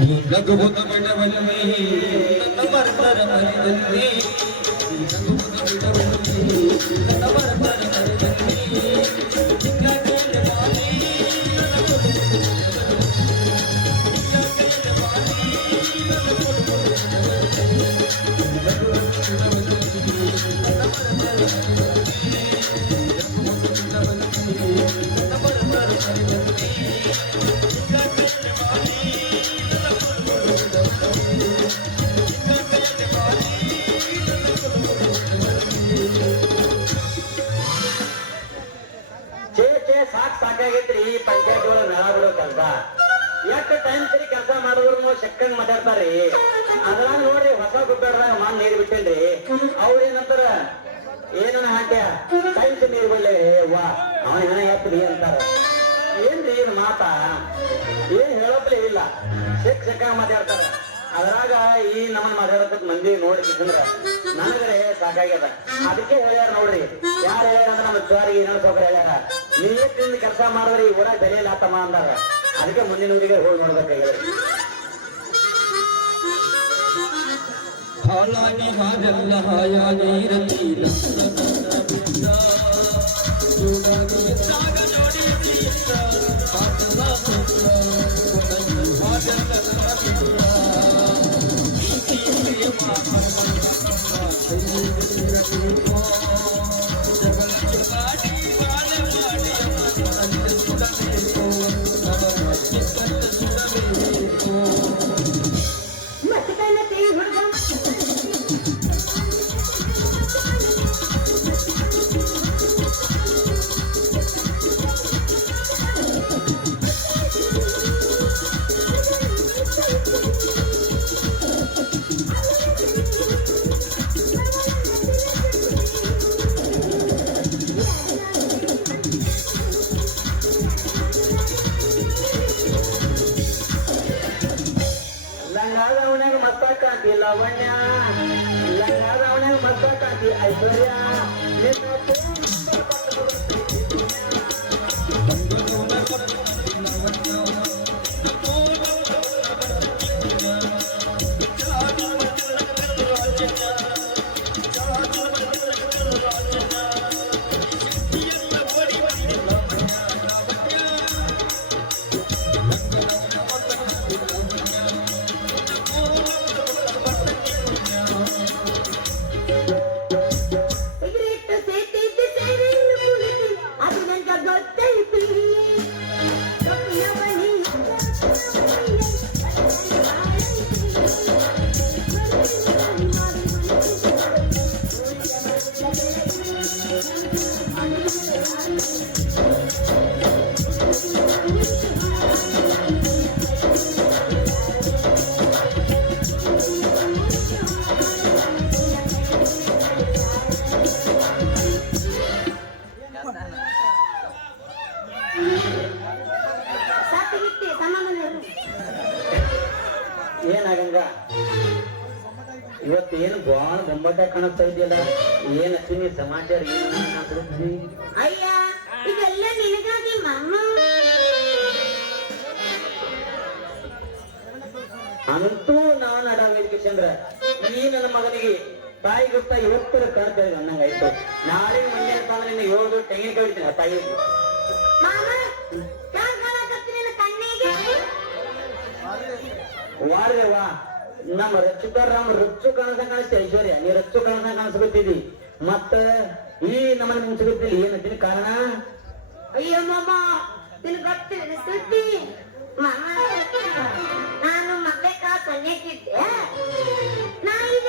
ನಗುವುದ ಬಿಡವಲ್ಲಿ ನನ್ನ ಬರ್ಬರ ಮರಿದಲ್ಲಿ ನಗುವುದ ಬಿಡವಲ್ಲಿ ನನ್ನ ಬರ್ಬರ ಮರಿದಲ್ಲಿ ಸಾಕಾಗೈತ್ರಿ ಈ ಪಂಚಾಯತ್ ಒಳಗ ನಳ ಬಿಡೋ ಕೆಲಸ ಎಷ್ಟು ಟೈಮ್ ಸರಿ ಕೆಲಸ ಮಾಡಿದ್ರು ಶಕ್ಕಂಗ್ ಮಾತಾಡ್ತಾರ್ರಿ ಅದ್ರಾಗ ನೋಡ್ರಿ ಹೊಸ ಗುಡ್ಡದಾಗ ಮಾನ್ ನೀರ್ ಬಿಟ್ಟೇನ್ರಿ ಅವ್ರೇನಂತಾರ ಏನನ್ನ ಹಾಕ್ಯ ಟೈಮ್ಸ್ ನೀರ್ ಬಿಡ್ಲಿ ವಾ ಅವ ಏನ ಎತ್ರಿ ಅಂತಾರ ಏನ್ರಿ ಇದು ಮಾತಾ ಏನ್ ಹೇಳಪ್ಲೇ ಇಲ್ಲ ಶಕ್ಕಂಗ್ ಮಾತಾಡ್ತಾರ ಅದ್ರಾಗ ಈ ನಮ್ಮನ್ ಮಾತಾಡತಕ್ಕ ಮಂದಿ ನೋಡಿದ್ರ ನನಗ್ರೆ ಸಾಕಾಗ್ಯದ ಅದಕ್ಕೆ ಹೇಳ್ಯಾರ ನೋಡ್ರಿ ಯಾರು ಹೇಳ್ಯಾರ ನಮ್ಮ ಸಾರಿ ಇನ್ನೊಂದು ಸೊಕರ ಹೇಳ್ಯಾರ ನೀರಿಂದ ಕೆಲಸ ಮಾಡಿದ್ರೆ ಈ ಊರಾಗ ಬೆಲೆ ಇಲ್ಲ ತಮ್ಮ ಅಂದಾಗ ಅದಕ್ಕೆ ಮುಂದಿನ ಊರಿಗೆ ಹೋಗಿ ನೋಡ್ಬೇಕಾಗಿದೆ ಹಾಳಾಗಿ ಹಾಗೆಲ್ಲ ಹಾಯಾಗಿ ಇರಲಿಲ್ಲ ಲಂಗಾದವನಾಗ ಮಸ್ತ ಕಾಂತಿ ಲವಣ್ಯ ಲಂಗಾದವನಾಗ ಮಸ್ತ ಕಾಂತಿ ಐಶ್ವರ್ಯ ಏನಾಗಂಗ ಇವತ್ತೇನು ಬಾಳ ಗಮ್ಮತ್ತ ಕಾಣಿಸ್ತಾ ಇದೆಯಲ್ಲ ಏನ್ ಅಶ್ವಿನಿ ಸಮಾಚಾರ ಏನ್ ಅಯ್ಯ ಇದೆಲ್ಲ ನಿನಗಾಗಿ ಮಾಮ ಅಂತೂ ನಾನು ಅಡಾವೇದಿಕೇಶಂದ್ರ ಈ ನನ್ನ ಮಗನಿಗೆ ತಾಯಿ ಗೊತ್ತಾ ಇವತ್ತರ ಕಾಣ್ತಾ ಇದೆ ಅನ್ನಂಗಾಯ್ತು ನಾಳೆ ಮುಂಜಾನೆ ತಂದ್ರೆ ನಿನ್ನ 7 ತೆಂಗಿನಕಾಯಿ ಹಿಡಿತೀನಿ ತಾಯಿ ಮಾಮ ಕಾಣಕತ್ತೀನಿ ಕಣ್ಣಿಗೆ ವಾರೇ ವಾ ನಮ್ಮ ರಚ್ಚು ಕಾಣಿಸ್ತಾ ಐಶ್ವರ್ಯ ನೀ ರಚ್ಚು ಕಾಣಿಸ್ಕೊತಿದಿ ಮತ್ತ ಈ ನಮ್ಮನೆ ಮುಂಚೆಗೊತ್ತಿಲ್ಲ ಏನಂತೀನಿ ಕಾರಣ ಅಯ್ಯೋ ಮಾಮ ನಿನ್ ಗೊತ್ತಿಲ್ಲ ಸುದ್ದಿ ಮಾಮ ನಾನು ಮಕ್ಕಳ ಸೊನ್ನೆಕ್ಕಿದ್ದೆ ನಾ ಈಗ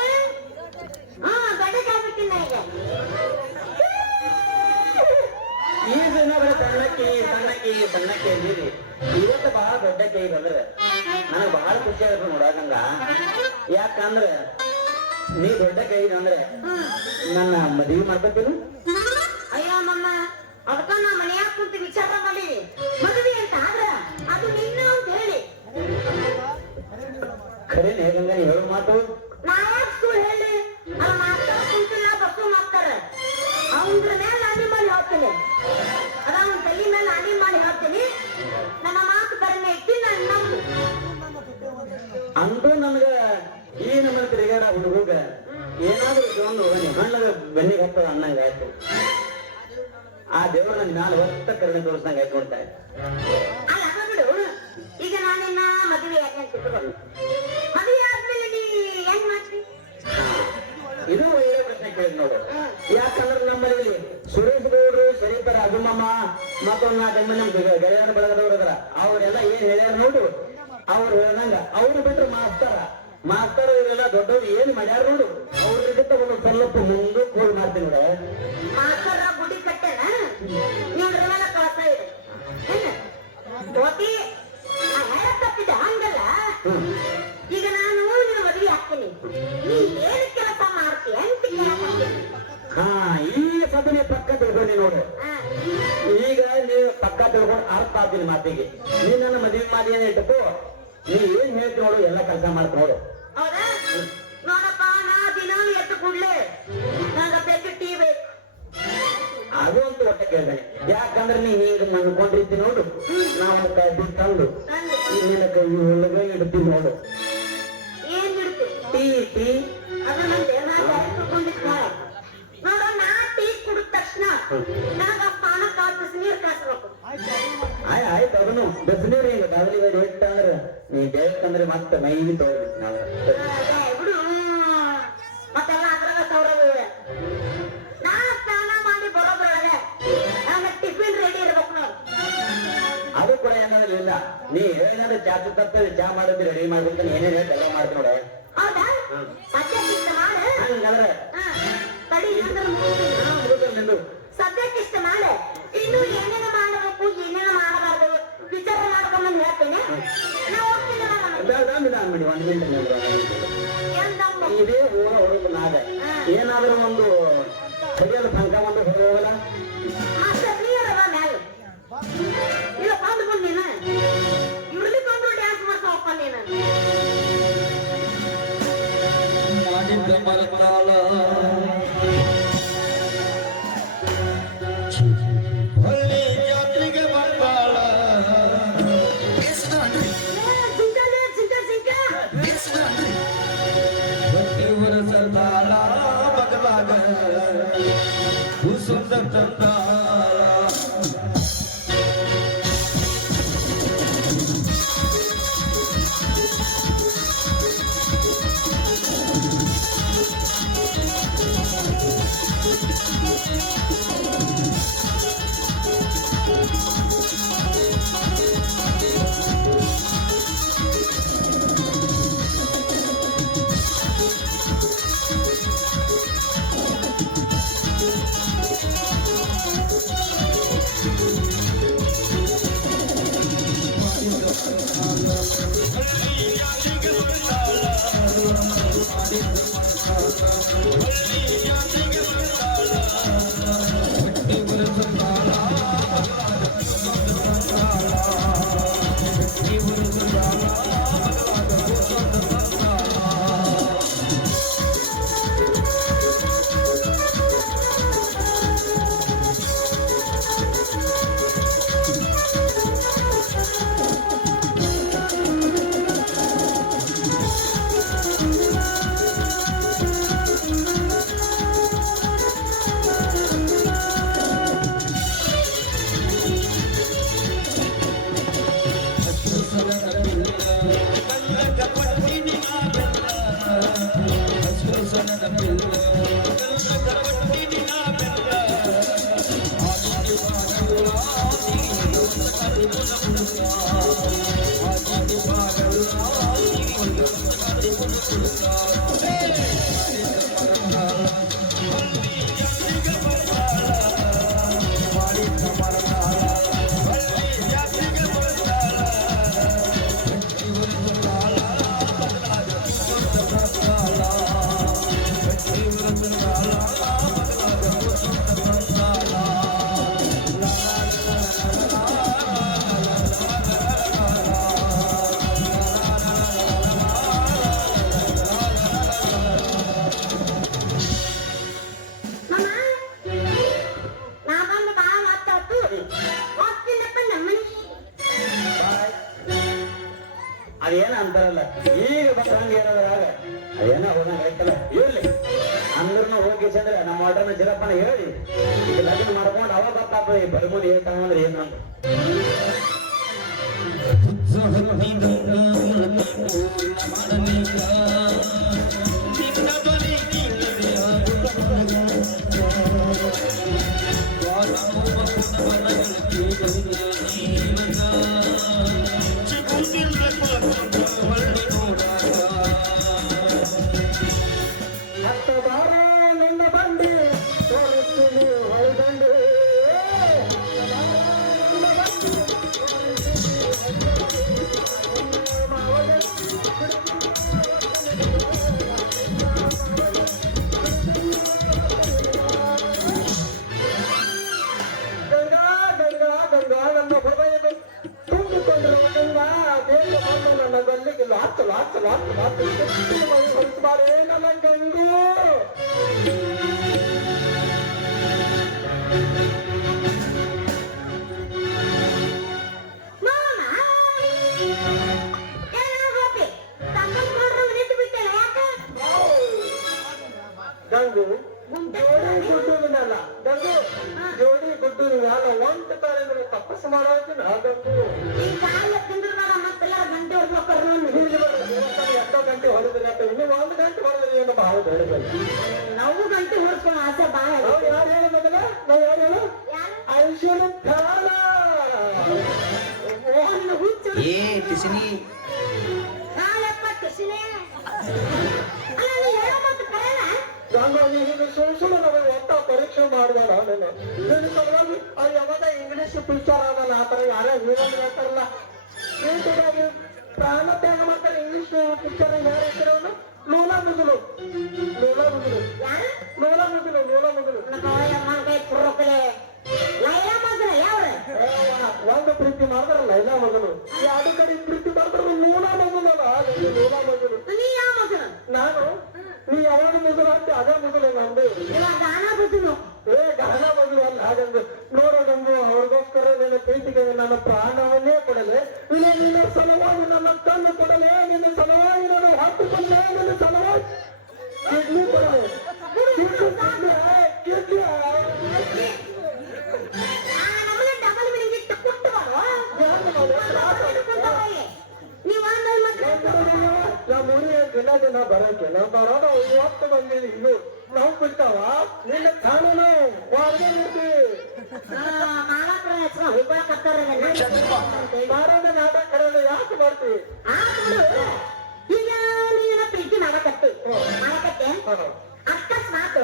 ಗಡ್ಡಕ್ಕಾಗ್ಬಿಟ್ಟಿನ ಈಗ ಈ ದಿನ ಸಣ್ಣಕ್ಕೆ ಅಂದಿರಿ ಇವತ್ತು ಬಹಳ ದೊಡ್ಡ ಕೈ ಬಂದ್ರೆ ನನಗ್ ಬಹಳ ಖುಷಿ ಆಗುತ್ತೆ ನೋಡಕಂಗ ಯಾಕಂದ್ರ ನೀ ದೊಡ್ಡ ಕೈ ಅಂದ್ರೆ ನನ್ನ ಮದುವೆ ಮಾಡ್ಕೊತೀನಿ ಅಯ್ಯೋ ಮಮ್ಮ ಅದಕ್ಕ ನಾ ಮನೆಯಾಗ ಕುಂತು ವಿಚಾರ ಮಾಡಿ ಮದುವೆ ಅಂತ ಆದ್ರ ಅದು ನಿನ್ನ ಅಂತ ಹೇಳಿ ಖರೇನೆ ಗಂಗ ನೀ ಹೇಳೋ ಮಾತು ನಾ ಯಾಕೆ ಸುಳ್ಳು ಹೇಳಿ ಅವ್ರ ಮಾತಾಡ ಕುಂತಿಲ್ಲ ಬಸ್ಸು ಮಾಡ್ತಾರ ಅವ್ರ ಮೇಲೆ ಅಡಿ ಮಾಡಿ ಹೇಳ್ತೀನಿ ಅದ ಅವ್ನ ತಲೆ ಮೇಲೆ ಅಡಿ ಮಾಡಿ ಹೇಳ್ತೀನಿ ನನ್ನ ಮಾತು ಬರನೇ ಇಟ್ಟಿ ನಾನು ಅಂತೂ ನಮ್ಗ ಈ ನಮ್ಮ ತಿರುಗಾಡ ಹುಡುಗ ಏನಾದ್ರೂ ಒಂದು ಹಣ್ಣದ ಬೆನ್ನಿಗೆ ಹತ್ತದ ಅನ್ನಂಗ ಆಯ್ತು. ಆ ದೇವ್ರ ನನ್ ನಾನು ಹೊತ್ತ ಕರುಣೆ ತೋರಿಸ್ದಂಗ ಆಯ್ತು ನೋಡ್ತಾರೆ. ಅಲ್ಲ ಬಿಡು, ಈಗ ನಾನಿನ್ನ ಮದುವೆ ಯಾಕೆ ತಿಳ್ಕೊಂಡು ಮದುವೆ ಆದ್ಮೇಲೆ ನೀ ಹೆಂಗ್ ಮಾಡ್ತಿ? ಇದು ಒಳ್ಳೆ ಪ್ರಶ್ನೆ ಕೇಳಿ ನೋಡು. ಯಾಕಂದ್ರೆ ನಮ್ಮಲ್ಲಿ ಸುರೇಶ್ ಗೌಡ್ರು, ಶರೀಫರ ಅಭಿಮಮ್ಮ ಮತ್ತೊಂದು 4 ಮಂದಿ ನಮ್ ಗೆಳೆಯರ ಬಳಗದವ್ರು ಅದ್ರ. ಅವ್ರೆಲ್ಲ ಏನ್ ಹೇಳ್ಯಾರ ನೋಡು, ಅವ್ರು ಹೇಳ್ದಂಗ ಅವ್ರು ಬಿಟ್ರೆ ಮಾಸ್ತರ ಇವರೆಲ್ಲ ದೊಡ್ಡವ್ರು ಏನ್ ಮಾಡ್ಯಾರ ನೋಡು. ಅವ್ರಿಗಿಂತ ಒಂದು ಸ್ವಲ್ಪ ಮುಂದಕ್ಕೆ ಹೋಗಿ ಮಾಡ್ತೀನಿ ನೋಡ. ಮಾಸ್ತರ ಗುಡಿ ಕಟ್ಟೆನ ನಿಮ್ರ ಮೇಲೆ ಕಳಸ ಇದೆ ಓಕೆ ಹೇಳಕತ್ತಿದ್ದ ಹಂಗಲ್ಲ. ಈಗ ನಾನು ನಿನ್ನ ಮದುವೆ ಹಾಕ್ತೀನಿ, ನೀ ಏನ್ ಕೆಲಸ ಮಾಡ್ತೀಯ ಅಂತ ಕೇಳ್ಕೊಂಡೆ. ಹಾ, ಈ ಸಭೆ ಪಕ್ಕ ತಿಳ್ಕೊಂಡಿ ನೋಡು. ಈಗ ನೀವು ಪಕ್ಕ ತಿಳ್ಕೊಂಡು ಅರ್ಥ ಆಗ್ತೀನಿ ಮಾತಿಗೆ. ನೀ ನನ್ನ ಮದುವೆ ಮಾಡಿ ಏನ್ ಇಟ್ಟಪ್ಪು, ನೀ ಏನ್ ಹೇಳ್ತಿ ನೋಡು, ಎಲ್ಲ ಕೆಲಸ ಮಾಡ್ತ ನೋಡು. ಹೌದಾ? ನೋಡಪ್ಪ, ನಾ ದಿನ ಎದ್ದು ಕೂಡ್ಲೆ ನಂಗ ಬೇಕು ಟೀ ಬೇಕು. ಅದು ಅಂತೂ ಒಟ್ಟೆ ಕೇಳ್ತಾನೆ. ಯಾಕಂದ್ರೆ ನೀ ಈಗ ಅನ್ಕೊಂಡಿರ್ತಿ ನೋಡು, ನಾವು ಕಡ್ಡಿ ತಂದು ನಿನ್ನ ಕೈ ಒಳಗ ಇಡ್ತೀವಿ ನೋಡು. ಏನ್ ಇಡ್ತಿ? ಟೀ ಅದ್ರ ನಂಗೆ ನಾ ತಗೊಂಡಿದ್ ನೋಡು, ನಾ ಟೀ ಕುಡಿದ ತಕ್ಷಣ ನನಗ ಪಾನ ಕಾಪಿಸ್ ನೀರ್ ಕಾಸ್ಬೇಕು. ಆಯ್ತು. ಅದನ್ನು ಬಿಸಿನೀರು ಈಗ ಕದಲಿ ಇಟ್ಟ ಅಂದ್ರೆ ನೀ ಬೇಕಂದ್ರೆ ಮತ್ತೆ ಮೈಲಿ ತೋರ್ಬಿಟ್ಟು ನಾವು ಬಿಡು, ಮತ್ತೆಲ್ಲ ಅದ್ರಾಗ ಸೌರವ್ ಇವೆ. ನಾ ಸ್ನಾನ ಮಾಡಿ ಬರೋದ್ರೊಳಗೆ ನನ್ನ ಟಿಫಿನ್ ರೆಡಿ ಇರ್ಬೇಕು ನೋಡು. ಅದು ಕೂಡ ಏನಾದ್ರು ಇಲ್ಲ. ನೀ ಏನಾದ್ರು ಚಾ ಮಾಡೋದು ರೆಡಿ ಮಾಡ್ಬೇಕು, ಏನೇನು ಎಲ್ಲ ಮಾಡ್ತೀನಿ ನೋಡ. ಹೌದಾ? ಸದ್ಯಕ್ಕಿಷ್ಟ ಮಾಡು. ಹಂಗಂದ್ರೆ ತಡಿ ಅಂದ್ರೆ ಸದ್ಯಕ್ಕಿಷ್ಟ ಮಾಡು. ಇನ್ನು ಏನೇನು ಮಾಡಬೇಕು, ಏನೇನು ಮಾಡಬಾರ್ದು ವಿಚಾರ ಮಾಡ್ಕೊಂಬಂದು ಹೇಳ್ತೇನೆ. ನಾ ಹೋಗ್ತೀನಿ. ಬಿಡಿ 1 ಮಿನಿಟ್. ಇದೇ ಊರ ಹುಡುಗ ನಾಗ ಏನಾದ್ರೂ ಒಂದು ಸರಿಯಾದ ಸಂಘ ಒಂದು ಹೋಗಲ್ಲ. ಮ್ಯಾಲೆ ಇಲ್ಲ ಬಂದು ನೀನು ಇಡ್ಲಿಕೊಂಡು ಡ್ಯಾನ್ಸ್ ಮಾಡ್ತಾವಪ್ಪ ನೀನು. ಮಾಡಿದ್ದ ಮರತಾಳ ಹೊಳ್ಳಿ ಜಾತ್ರೆಗೆ ಬಂದಾಳ. ಇವರ ಸರ್ದಾಳ ಬಗಲಾಗ ಸುಂದರ ತಂದಾಳ. ಅಂತಾರಲ್ಲ ಈಗ ಬಂದ ಹಂಗ ಇರೋದ್ರಾಗ ಅದೇನ ಹೋದಂಗ ಆಯ್ತಲ್ಲ ಇರ್ಲಿ ಅಂದ್ರೂ ಹೋಗಿ ಅಂದ್ರೆ ನಮ್ಮ ಆಟನ ಚಿರಪ್ಪನ ಹೇಳಿ ಈಗ ಲಗ್ನ ಮಾಡ್ಕೊಂಡು ಅವಾಗ ಗೊತ್ತಾಗ್ತದೆ ಈ ಬರಿಮುಡಿ ಹೇಳ್ತಾವ ಅಂದ್ರೆ ಏನಂತ ಹತ್ತು ಬಾರ ನಿನ್ನ ಬಂಡಿ ತೋರಿಸ್ತೀನಿ ಹೊಳದಂಡಿ ಗಂಗಾ ಗಂಗಾ ಗಂಗಾ ನನ್ನ ಹೃದಯದ ತುಂಬಿಕೊಂಡಿರುವ ಗಂಗಾ ದೇಶ ಬಂದ ನನ್ನ ಗಲ್ಲಿಗೆ ಲಾಚು ಲಾಚು ಲಾಚು ಲಾಚು ಹೊಲಿಸಬಾರೇ ನನ್ನ ಗಂಗು ಗಂಗು ಜೋಡಿ ಗುಡ್ಡುವಿನಲ್ಲ ಗಂಗು ಜೋಡಿ ಗುಡ್ಡು ಮ್ಯಾಲ ಒಂದ್ ತಾಳಿಂದ ತಪಸ್ಸು ಮಾಡೋದಿನ ಗಂಗು ಎಷ್ಟೋ ಗಂಟೆ ಹೊಡೆದ್ರಿ ಅಂತ ಇನ್ನು 1 ಗಂಟೆ ಹೊಡೆದ್ರಿ ಅಂತ ಭಾಳ ಹೇಳಿದ್ರು ನಾವು ಗಂಟೆ ಹೊಡ್ಸ್ಕೊಳ್ಳೋ ಆಸೆ ಬಾಳ ನಾವು ಯಾರು ಹೇಳೋದಲ್ಲ ನಾವು ಯಾರು ಹೇಳು ಐಶ್ವರ್ಯ ಕಾಲ ಹುಚ್ಚು ಏ ಟಿಸಿನಿ ನಾಳೆಪ್ಪ ಕೃಷ್ಣೇ ಅಲ್ಲ ನೀ ಹೇಳೋ ಮಾತು ಕರೆಯಲ್ಲ ಗಂಗಾ ಈಗ ಸುಳ್ಳು ನಮಗೆ ಒಟ್ಟ ಪರೀಕ್ಷೆ ಮಾಡಬೇಡ ನಿನ್ನ ಸಲುವಾಗಿ ಅದು ಯಾವಾಗ ಇಂಗ್ಲಿಷ್ ಪಿಕ್ಚರ್ ಆಗಲ್ಲ ಆ ಥರ ಯಾರೇ ಹೀರೋನ್ ಹೇಳ್ತಾರಲ್ಲ ನೀಟಾಗಿ ಪ್ರಾಣ ತ್ಯಾಗ ಮಾಡ್ತಾರೆ ಇಂಗ್ಲಿಷ್ ಪಿಕ್ಚರ್ ಯಾರು ಹೇಳ್ತಿರೋನು ಲೂಲಾ ಮುಗುಲು ಲೂಲಾ ಮುಗುಲು ಯಾರು ಲೂಲಾ ಮುಗುಲು ಲೂಲಾ ಮುಗುಲು ಅಮ್ಮಂಗೆ ಕುರ್ರಕಲೆ ಲೈಲಾ ಮಗನ ಯಾವ್ರೆ ಒಂದು ಪ್ರೀತಿ ಮಾಡ್ತಾರ ಲೈಲಾ ಮಗನು ಎರಡು ಕಡೆ ಪ್ರೀತಿ ಮಾಡ್ತಾರ ಲೂಲಾ ಮಗನಲ್ಲ ಲೂಲಾ ಮಗನು ನೀ ಯಾವ ಮಗನ ನಾನು ನೀ ಯಾವಾಗ ಮಗಲು ಅಂತೆ ಅದೇ ಮಗಲು ನಮ್ದು ಇವಾಗ ಗಾನ ಬಿದ್ದು ಏ ಗಾನ ಮಗಲು ಅಲ್ಲ ಹಾಗಂದು ನೋಡೋದಂಗು ಅವ್ರಿಗೋಸ್ಕರ ನನ್ನ ಪ್ರೀತಿಗೆ ನನ್ನ ಪ್ರಾಣವನ್ನೇ ಕೊಡಲೆ ಇಲ್ಲ ನಿನ್ನ ಸಲುವಾಗಿ ನನ್ನ ಕಣ್ಣು ಕೊಡಲೆ ನಿನ್ನ ಸಲುವಾಗಿ ನಾನು ಹೊತ್ತು ಕೊಡಲೆ ನಿನ್ನ ಸಲುವಾಗಿ ಕಿಡ್ನಿ ಕೊಡಲೆ ಕಿಡ್ನಿ ನಮ್ಮನೆ ಡಬಲ್ ಬಿಡಿಗಿಟ್ಟು ಕುಟ್ಟು ಬರುವ ನೀವು ಆಂದಲ್ ದಿನ ದಿನ ಬರೋಕೆ ನಾವು ಬರೋದು 50 ಮಂದಿ ಇದು ನಾವು ಬಿಡ್ತಾವ ನಿನ್ನ ಕಾನೂನು ಹೊರಗೆ ಇರ್ತೀವಿ ಮಾಲಕ್ರ ಹೆಸರು ಹೊಯ್ಕೊಳಕತ್ತಾರ ಮಾರೋಣ ನಾಟಕ ಕರೆಯೋದು ಯಾಕೆ ಮಾಡ್ತೀವಿ ಈಗ ನೀನ ಪ್ರೀತಿ ಮಾಡಕತ್ತಿ ಮಾಡಕತ್ತೆ ಅಕಸ್ಮಾತ್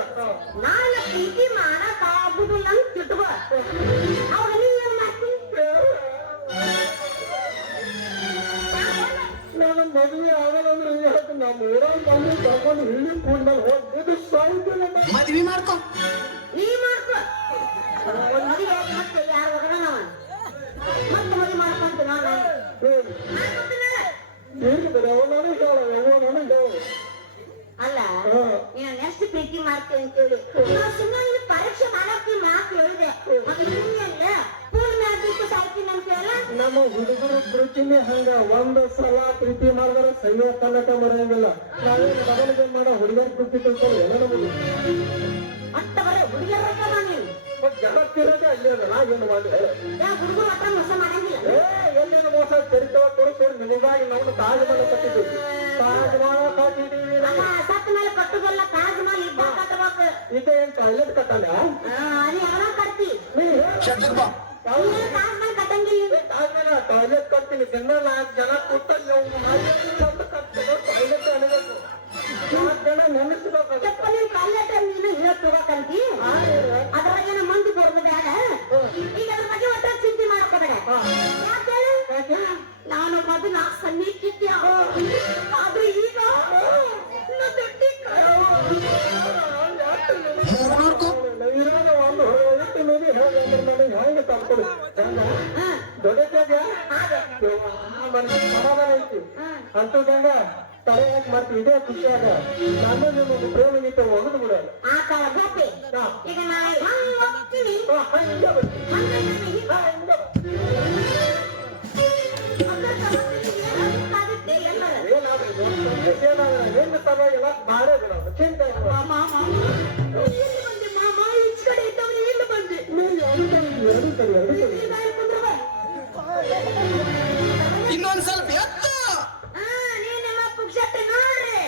ನಾನು ಪ್ರೀತಿ ಮಾಡಕ್ಕಾಗುದಿಲ್ಲ ಅಂತ ತಿಳ್ಕೊ ಅವಾಗ ನೀ ಏನ್ ಮಾಡ್ತಿ ನಾನು ಮದುವೆ ಆಗಲ್ಲ ಅಂದ್ರೆ ಇವತ್ತು ನಮ್ಮ ಊರಾಗ ಬಂದು ತಗೊಂಡು ಹಿಡಿ ಕೂಡ್ಮೇಲೆ ಹೋಗಿ ಸಾಯ್ತೇನೆ ಮದ್ವಿ ಮಾಡ್ಕೊ ನೀ ಮಾಡ್ಕೊ ಮದುವೆ ಮತ್ತೆ ಯಾರು ಹೋಗೋಣ ನಾವು ಮತ್ತೆ ಮದುವೆ ಮಾಡ್ಕೊಂತ ನಾನು ಹೇಗಿದ್ದಾರೆ ಅವನಾನು ಹೇಳ ಅವನಾನು ಹೇಳ ಅಲ್ಲ ನೀನು ನೆಕ್ಸ್ಟ್ ಪ್ರೀತಿ ಮಾಡ್ತೀನಿ ಅಂತೇಳಿ ಸುಮ್ಮನೆ ಪರೀಕ್ಷೆ ಮಾಡಕ್ಕೆ ಮಾತು ಹೇಳಿದೆ ಮತ್ತೆ ನೀನೆಲ್ಲ ಪೂರ್ಣ ಆಗ್ಬಿಟ್ಟು ಸಾಯ್ತೀನಿ ಅಂತ ಹೇಳ ನಮ್ಮ ಹುಡುಗರು ಪ್ರೀತಿನೇ ಹಂಗ ಒಂದು ಸಲ ಪ್ರೀತಿ ಮಾಡಿದ್ರೆ ಸರಿಯಾದ ಕನ್ನಡ ಬರೋಂಗಿಲ್ಲ ನಾವೇನು ಮೊದಲಿಗೆ ಮಾಡೋ ಹುಡುಗರ ಪ್ರೀತಿ ತಿಳ್ಕೊಂಡು ಎಲ್ಲ ನಮಗೆ ಮತ್ತೆ ಬರೀ ಹುಡುಗಿಯರ ನಾನು ಜಗತ್ತಿರೋದೇ ಅಲ್ಲಿರೋದು ನಾ ಏನು ಮಾಡಿ ಯಾ ಹುಡುಗರು ಹತ್ರ ಮೋಸ ಮಾಡಂಗಿಲ್ಲ ಎಲ್ಲಿನ ಮೋಸ ಚರಿತ್ರ ತೋರಿಸೋರು ನಿಮಗಾಗಿ ನಾವು ತಾಜ್ಮಹಲ್ ಕಟ್ಟಿದ್ದೀವಿ ತಾಜ್ಮಹಲ್ ಕಟ್ಟಿದ್ದೀವಿ ಅಲ್ಲ ಸತ್ತ ಮೇಲೆ ಕಟ್ಟುದಲ್ಲ ತಾಜ್ಮಹಲ್ ಇದ್ದ ಕಟ್ಟಬೇಕು ಈಗ ಏನ್ ಟಾಯ್ಲೆಟ್ ಕಟ್ಟಲ್ಲ ಅಲ್ಲಿ ಯಾವಾಗ ಕಟ್ಟಿ ಚಂದ್ರಪ್ಪ ತಾಜ್ಮಹಲ್ ಕಟ್ಟಂಗಿಲ್ಲ ತಾಜ್ಮಹಲ್ ಟಾಯ್ಲೆಟ್ ಕಟ್ತೀನಿ ದಿನ 4 ಜನ ಕೂತಲ್ಲಿ ಟಾಯ್ಲೆಟ್ ಅಣಬೇಕು 4 ಜನ ನೆನೆಸ್ಬೇಕು ಚಪ್ಪ ನೀನ್ ಕಾಲೇಟ ನೀನು ಹೇಳಕ್ ತಗೋಕಂತಿ ಅದ್ರಾಗೇನ ಮಂದಿ ಬರ್ಬೇಡ ಈಗ ಅದ್ರ ಬಗ್ಗೆ ಒಟ್ಟ ಚಿಂತೆ ಮಾಡ್ಕೋಬೇಡ ಯಾಕೆ ನಾನು ಮೊದಲ ಸನ್ನಿಕ್ಕಿದ್ದೆ ಆದ್ರೆ ಈಗ ಇರೋದ ಒಂದು ಹೊರತು ಮೀರಿ ಹೇಳಂದ್ರೆ ನನಗೆ ಹೆಂಗೆ ತಪ್ಪಿಡು ದೊಡ್ಡ ಮನಸ್ಸು ಸಮಾಧಾನ ಐತಿ ಅಂತೂ ಗಂಗ ತಲೆ ಯಾಕೆ ಮಾಡ್ತೀವಿ ಇದೇ ಖುಷಿಯಾಗ ನಾನು ನಿಮಗೆ ಪ್ರೇಮ ಗೀತೆ ಒಗದು ಬಿಡ ಆ ಕಾಲ ಗೋಪಿ ಈಗ ನಾ ಹೋಗ್ತೀನಿ ಹಿಂಗೆ ಬರ್ತೀನಿ ಏನು ಪರವಾಗಿಲ್ಲ ಮಾಡೋದಿಲ್ಲ ಚಿಂತೆ ಇಲ್ಲ. ಮಾಮ ಎಲ್ಲಿ ಬಂದೆ ಮಾಮ ಈಚ ಕಡೆ ಇದ್ದವನು ಎಲ್ಲಿ ಬಂದೆ ಇನ್ನೊಂದ್ ಸ್ವಲ್ಪ ಎತ್ತು. ನೀನೆಲ್ಲ ಪುಕ್ಷತೆ ನೋಡ್ರಿ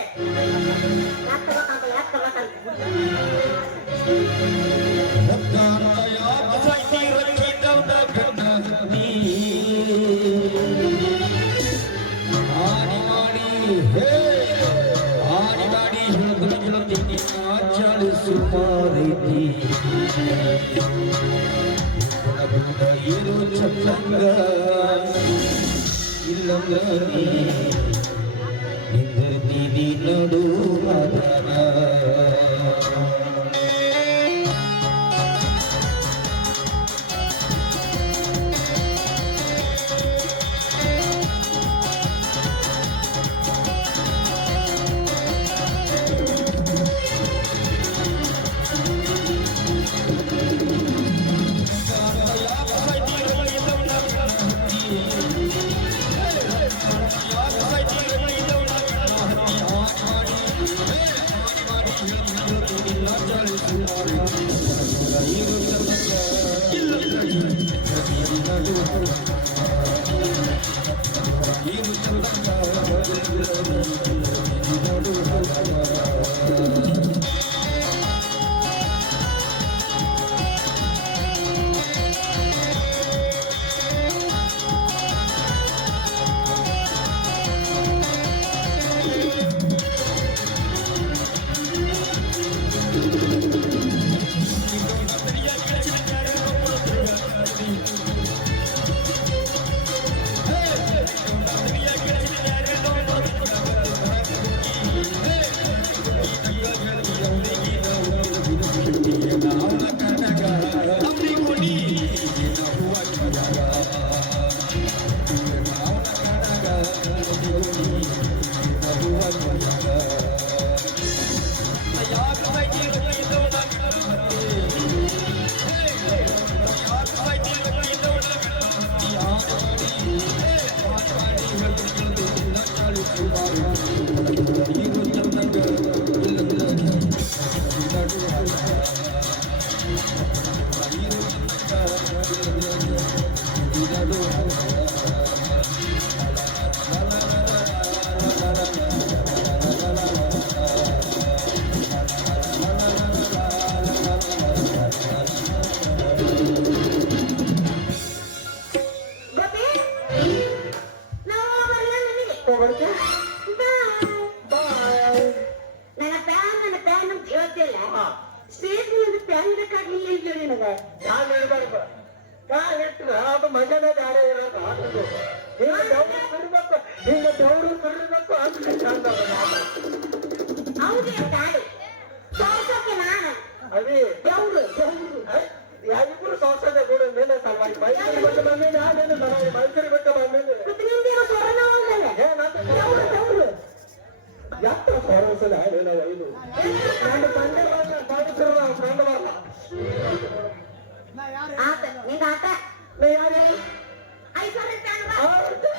ನಡು ನನ್ನ ಪ್ಯಾನ್ ಅಂತ ಹೇಳ್ತಿಲ್ಲ ಸ್ಟೇಜ್ ಒಂದು ಪ್ಯಾನ್ ಬೇಕಾಗಿಲ್ಲ ಇಲ್ಲ ನಿನಗ ಯಾರು ಹೇಳ್ಬಾರ್ದು ಕಾಲ್ ಇಟ್ರ ಅದು ಮಜಾನ ಗಾಡಿ ಇರೋದು ಹಾಕುದು ಹಿಂಗ ದೇವ್ರು ಸುರಿಬೇಕು ಅಂತ ಚಂದ ಹೌದೇ ಗಾಡಿ ತೋರ್ಸೋಕೆ ನಾನು ಅದೇ ದೇವ್ರು ಯಾರಿಬ್ರು ಸಂಸ್ಥೆ ಕೂಡ ಮೇಲೆ ಸಲುವಾಗಿ ಮೈಸೂರು ಬಿಟ್ಟು ಬಂದೇನೆ ನಾನೇನು ಸಲುವಾಗಿ ಮೈಸೂರು ಬಿಟ್ಟು ಬಂದೇನೆ ನಿಂದೇನು ಸ್ವರ್ಣ ಹೋಗಲ್ಲ ದೇವ್ರು ಯಾಕೆ ಸೋರಿಸಲ್ಲ ಹೇಳೋ ಇದು ನನ್ನ ತಂದೆ ಬಾಳಿಸಿರೋ ಫ್ರೆಂಡ್ ಬರಲ್ಲ ಆತ ನಿಂಗ ಆತ ಯಾರು 5,000 ರೂಪಾಯಿ